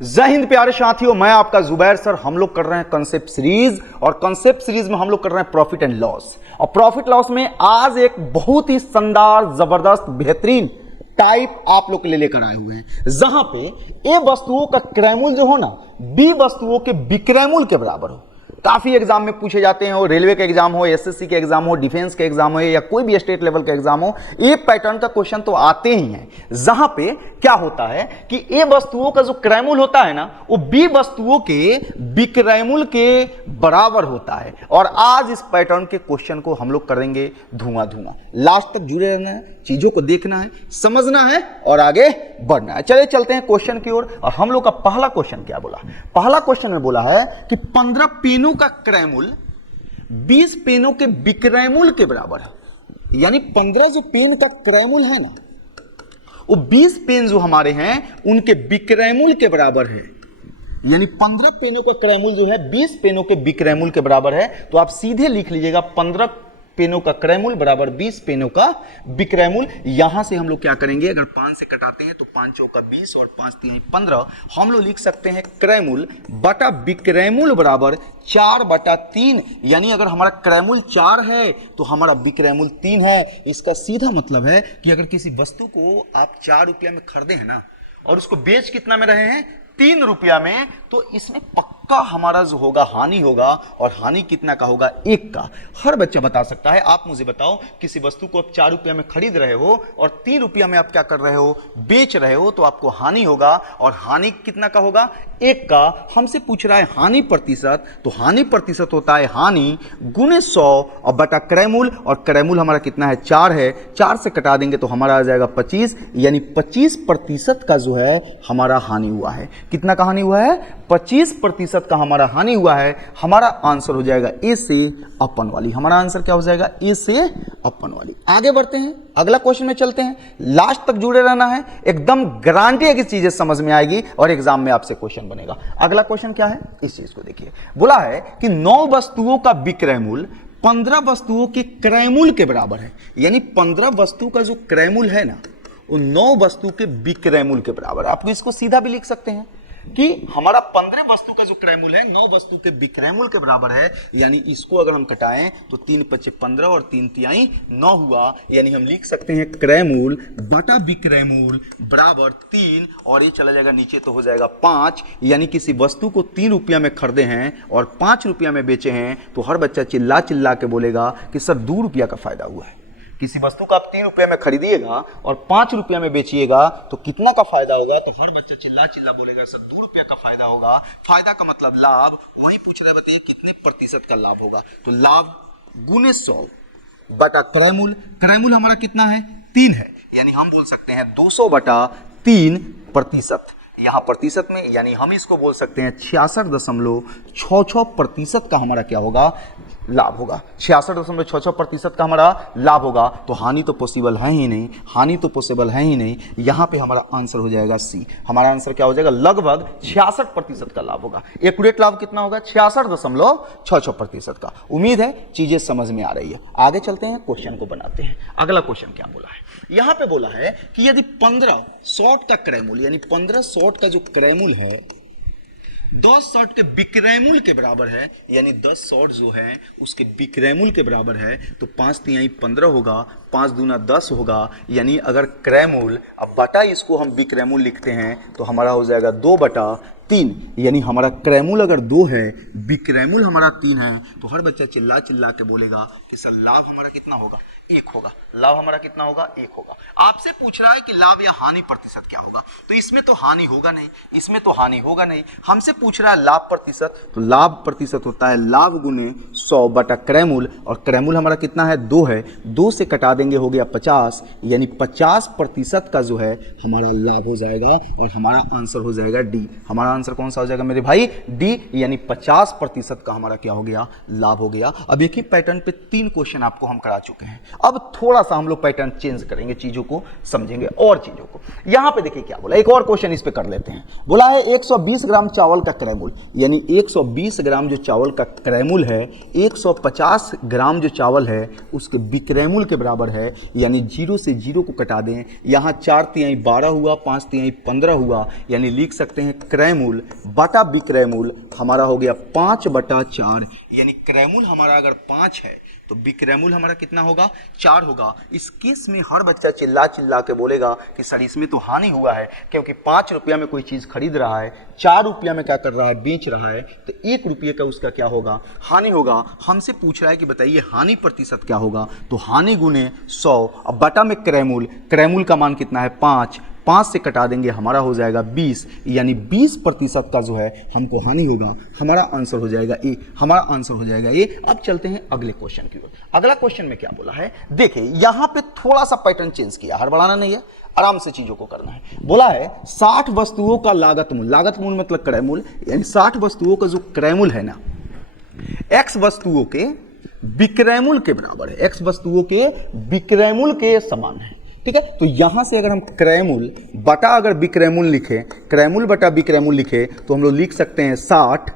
जय हिंद प्यारे साथियों, मैं आपका जुबैर सर। हम लोग कर रहे हैं कंसेप्ट सीरीज और कंसेप्ट सीरीज में हम लोग कर रहे हैं प्रॉफिट एंड लॉस। और प्रॉफिट लॉस में आज एक बहुत ही शानदार, जबरदस्त, बेहतरीन टाइप आप लोग के लिए लेकर आए हुए हैं, जहां पे ए वस्तुओं का क्रय मूल्य जो हो ना बी वस्तुओं के विक्रय मूल्य के बराबर हो। काफी एग्जाम में पूछे जाते हैं, वो रेलवे का एग्जाम हो, एसएससी के एग्जाम हो, डिफेंस के एग्जाम हो या कोई भी स्टेट लेवल का एग्जाम हो, ये पैटर्न का क्वेश्चन तो आते ही हैं। जहां पे क्या होता है कि ए वस्तुओं का जो क्रय मूल्य होता है ना वो बी वस्तुओं के विक्रय मूल्य के बराबर होता है। और आज इस पैटर्न के क्वेश्चन को हम लोग करेंगे धुआं धुआं। लास्ट तक जुड़े रहना है, चीजों को देखना है, समझना है और आगे बढ़ना है। चलिए चलते हैं क्वेश्चन की ओर। और हम लोग का पहला क्वेश्चन क्या बोला? पहला क्वेश्चन में बोला है कि 15 पेनों का क्रय मूल्य 20 पेनों के विक्रय मूल्य के बराबर है। यानी 15 जो पेन का क्रय मूल्य है ना वो 20 पेन जो हमारे हैं उनके विक्रय मूल्य के बराबर है। यानी 15 पेनों का क्रय मूल्य जो है 20 पेनों के विक्रय मूल्य के बराबर है। तो आप सीधे लिख लीजिएगा 15 पेनों का क्रय मूल्य बराबर 20 पेनों का विक्रय मूल्य। यहां से हम लोग क्या करेंगे, अगर 5 से कटाते हैं तो 5 चौका 20 और 5 तिहाई 15। हम लोग लिख सकते हैं क्रय मूल्य बटा विक्रय मूल्य बराबर 4/3। यानी अगर हमारा क्रय मूल्य 4 है तो हमारा विक्रय मूल्य 3 है। इसका सीधा मतलब है कि अगर किसी वस्तु को आप 4 रुपया में खरीदे हैं ना और उसको बेच कितना में रहे हैं 3 रुपया में, तो इसमें पक्का हमारा जो होगा हानि होगा। और हानि कितना का होगा? 1 का। हर बच्चा बता सकता है। आप मुझे बताओ, किसी वस्तु को आप 4 रुपया में खरीद रहे हो और 3 रुपया में आप क्या कर रहे हो, बेच रहे हो, तो आपको हानि होगा। और हानि कितना का होगा? 1 का। हमसे पूछ रहा है हानि प्रतिशत, तो हानि प्रतिशत होता है हानि गुने 100 और बटा क्रय मूल्य। और क्रय मूल्य हमारा कितना है? 4 है। 4 से कटा देंगे तो हमारा आ जाएगा 25। यानी 25% का जो है हमारा हानि हुआ है। कितना का हानि हुआ है? 25% का हमारा हानि हुआ है। हमारा आंसर हो जाएगा ए से अपन वाली। हमारा आंसर क्या हो जाएगा? ए से अपन वाली। आगे बढ़ते हैं, अगला क्वेश्चन में चलते हैं। लास्ट तक जुड़े रहना है, एकदम गारंटी है कि चीजें समझ में आएगी और एग्जाम में आपसे क्वेश्चन बनेगा। अगला क्वेश्चन क्या है, इस चीज को देखिए। बोला है कि 9 वस्तुओं का विक्रय मूल्य 15 वस्तुओं के क्रय मूल्य के बराबर है। यानी 15 वस्तु का जो क्रय मूल्य है ना वो 9 वस्तु के विक्रय मूल्य के बराबर है। आप इसको सीधा भी लिख सकते हैं कि हमारा 15 वस्तु का जो क्रय मूल्य है 9 वस्तु के विक्रय मूल्य के बराबर है। यानी इसको अगर हम कटाएं तो 3 पचे 15 और 3 तिहाई 9 हुआ। यानी हम लिख सकते हैं क्रय मूल्य बटा विक्रय मूल्य बराबर 3 और ये चला जाएगा नीचे तो हो जाएगा 5। यानी किसी वस्तु को 3 रुपया में खरीदे हैं और 5 रुपया में बेचे हैं तो हर बच्चा चिल्ला चिल्ला के बोलेगा कि सर 2 रुपया का फायदा हुआ है। किसी वस्तु को आप 3 रुपया में खरीदिएगा और 5 रुपया में बेचिएगा तो कितना का फायदा होगा? तो हर बच्चा चिल्ला चिल्ला बोलेगा सर 2 रुपया का फायदा होगा। फायदा का मतलब लाभ। वही पूछ रहे, बताइए कितने प्रतिशत का लाभ होगा? तो लाभ गुने 100 बटा क्रय मूल्य। क्रय मूल्य हमारा कितना है? 3 है। यानी हम बोल सकते हैं 200/3%। यहां प्रतिशत में यानी हम इसको बोल सकते हैं 66.66% का हमारा क्या होगा? लाभ होगा। 66.66% का हमारा लाभ होगा। तो हानि तो पॉसिबल है ही नहीं, हानि तो पॉसिबल है ही नहीं। यहां पे हमारा आंसर हो जाएगा सी। हमारा आंसर क्या हो जाएगा? लगभग 66% का लाभ होगा। एक्यूरेट लाभ कितना होगा? 66.66% का। उम्मीद है चीजें समझ में आ रही है। आगे चलते हैं, क्वेश्चन को बनाते हैं। अगला क्वेश्चन क्या बोला है? यहां पे बोला है कि यदि 15 शॉर्ट का क्रय मूल्य, यानी 15 शॉर्ट का जो क्रय मूल्य है 10 शॉर्ट के विक्रय मूल्य के बराबर है। यानी 10 शॉर्ट जो है उसके विक्रय मूल्य के बराबर है। तो 5 तिहाई 15 होगा, 5 दूना 10 होगा। यानी अगर क्रय मूल्य अब बटा इसको हम विक्रय मूल्य लिखते हैं तो हमारा हो जाएगा 2/3। यानी हमारा क्रय मूल्य अगर 2 है, विक्रय मूल्य हमारा 3 है, तो हर बच्चा चिल्ला चिल्ला के बोलेगा कि सर लाभ हमारा कितना होगा? 1 होगा। लाभ हमारा कितना होगा? 1 होगा। आपसे पूछ रहा है कि लाभ या हानि प्रतिशत क्या होगा? तो इसमें तो हानि होगा नहीं, इसमें तो हानि होगा नहीं। हमसे पूछ रहा है लाभ प्रतिशत, तो लाभ प्रतिशत होता है लाभ गुने 100 बटा क्रय मूल्य। और क्रय मूल्य हमारा कितना है? 2 है। 2 से कटा देंगे हो गया 50। यानी 50% का जो है हमारा लाभ हो जाएगा और हमारा आंसर हो जाएगा डी। हमारा आंसर कौन सा हो जाएगा मेरे भाई? डी। यानी 50% का हमारा क्या हो गया? लाभ हो गया। अब एक ही पैटर्न पे 3 क्वेश्चन आपको हम करा चुके हैं। अब थोड़ा सा हम लोग पैटर्न चेंज करेंगे, चीजों को समझेंगे और चीजों को। यहां पे देखिए क्या बोला, एक और क्वेश्चन इस पे कर लेते हैं। बोला है 120 ग्राम चावल का क्रयमूल्य, यानी 120 ग्राम जो चावल का क्रयमूल्य है 150 ग्राम जो चावल है उसके विक्रयमूल्य के बराबर है, यानी 0 से 0 को कटा दें, यहां 4 12 हुआ, 5 15 हुआ, यानी लिख सकते हैं क्रयमूल्य बटा विक्रयमूल्य हमारा हो गया 5/4, यानी क्रयमूल्य हमारा अगर 5 है तो विक्रयमूल्य हमारा कितना होगा, 4 होगा। इस केस में हर बच्चा चिल्ला चिल्ला के बोलेगा कि सर इसमें तो हानि हुआ है, क्योंकि 5 रुपया में कोई चीज खरीद रहा है, 4 रुपया में क्या कर रहा है, बेच रहा है, तो 1 रुपये का उसका क्या होगा, हानि होगा। हमसे पूछ रहा है कि बताइए हानि प्रतिशत क्या होगा, तो हानि गुने 100, अब बटा में क्रयमूल्य, क्रयमूल्य का मान कितना है 5 से कटा देंगे हमारा हो जाएगा 20, यानी 20% का जो है हमको हानि होगा। हमारा आंसर हो जाएगा ए, हमारा आंसर हो जाएगा ए। अब चलते हैं अगले क्वेश्चन की ओर। अगला क्वेश्चन में क्या बोला है, देखिए यहां पे थोड़ा सा पैटर्न चेंज किया, हड़बड़ाना नहीं है, आराम से चीजों को करना है। बोला है 60 वस्तुओं का लागत मूल्य मतलब क्रय मूल्य, यानी 60 वस्तुओं का जो क्रय मूल्य है ना, x वस्तुओं के विक्रय मूल्य के बराबर है, x वस्तुओं के विक्रय मूल्य के समान है, ठीक है। तो यहां से अगर हम क्रयमूल्य बटा अगर विक्रयमूल्य लिखें, क्रयमूल्य बटा विक्रयमूल्य लिखे तो हम लोग लिख सकते हैं 60,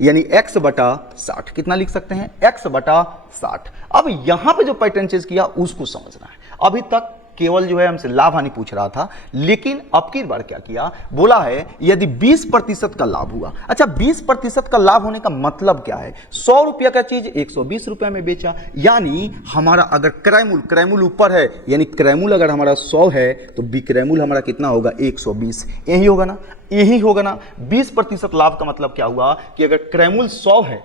यानी x बटा 60, कितना लिख सकते हैं, x बटा 60। अब यहां पे जो पैटर्न चेंज किया उसको समझना है। अभी तक केवल जो है हमसे लाभ हानि पूछ रहा था, लेकिन अब की बार क्या किया, बोला है यदि 20% का लाभ हुआ। अच्छा 20% का लाभ होने का मतलब क्या है, 100 रुपया का चीज 120 रुपया में बेचा, यानी हमारा अगर क्रयमूल्य ऊपर है, यानी क्रयमूल्य अगर हमारा 100 है तो विक्रयमूल्य हमारा कितना होगा 120, यही होगा ना, यही होगा ना। 20% लाभ का मतलब क्या हुआ कि अगर क्रयमूल्य 100 है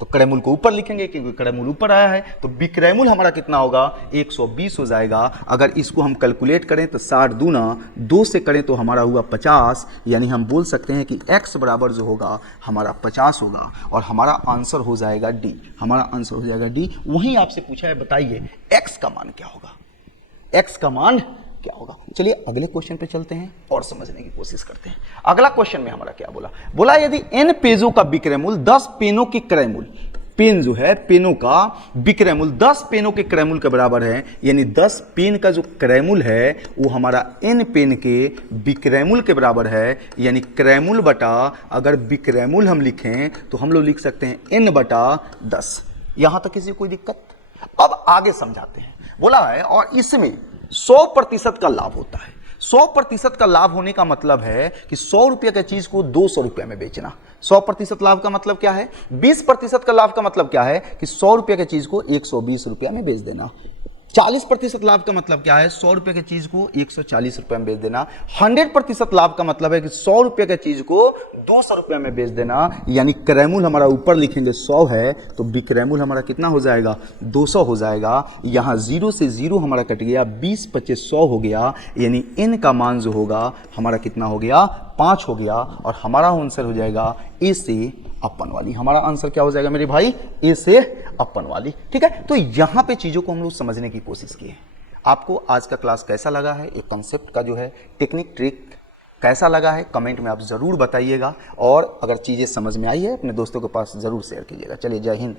तो क्रयमूल्य को ऊपर लिखेंगे, क्योंकि क्रयमूल्य ऊपर आया है, तो विक्रयमूल्य हमारा कितना होगा 120 हो जाएगा। अगर इसको हम कैलकुलेट करें तो 60 दूना 2 से करें तो हमारा हुआ 50, यानी हम बोल सकते हैं कि x बराबर जो होगा हमारा 50 होगा, और हमारा आंसर हो जाएगा डी, हमारा आंसर हो जाएगा डी। वहीं आपसे पूछा है बताइए x का मान क्या होगा, x का मान क्या होगा। चलिए अगले क्वेश्चन पे चलते हैं और समझने की कोशिश करते हैं। अगला क्वेश्चन में हमारा क्या बोला यदि n पेजों का विक्रय मूल्य 10 पेनों के क्रय मूल्य, पेन जो है पेनों का विक्रय मूल्य 10 पेनों के क्रय मूल्य के बराबर है, यानी 10 पेन का जो क्रय मूल्य है वो हमारा n पेन के विक्रय मूल्य के बराबर है, यानी क्रय मूल्य बटा अगर विक्रय मूल्य हम लिखें तो हम लोग लिख सकते हैं n बटा 10। यहां तक किसी को कोई दिक्कत। अब आगे समझाते हैं। बोला है और इसमें 100% का लाभ होता है। 100% का लाभ होने का मतलब है कि 100 रुपये की चीज को 200 रुपये में बेचना। 100% लाभ का मतलब क्या है, 20% का लाभ का मतलब क्या है कि 100 रुपये की चीज को 120 रुपये में बेच देना। 40% लाभ का मतलब क्या है, 100 रुपये की चीज को 140 रुपये में बेच देना। 100% लाभ का मतलब है कि 100 रुपये की चीज को 200 रुपये में बेच देना, यानी क्रयमूल्य हमारा ऊपर लिखेंगे 100 है तो विक्रयमूल्य हमारा कितना हो जाएगा 200 हो जाएगा। यहाँ 0 से 0 हमारा कट गया, 20 25 100 हो गया, यानी n का मान जो होगा हमारा कितना हो गया 5 हो गया, और हमारा आंसर हो जाएगा ए से अपन वाली। हमारा आंसर क्या हो जाएगा मेरे भाई, ए से अपन वाली, ठीक है। तो यहां पे चीजों को हम लोग समझने की कोशिश किए। आपको आज का क्लास कैसा लगा है, एक कॉन्सेप्ट का जो है टेक्निक ट्रिक कैसा लगा है, कमेंट में आप जरूर बताइएगा, और अगर चीजें समझ में आई है अपने दोस्तों के पास जरूर शेयर कीजिएगा। चलिए जय हिंद।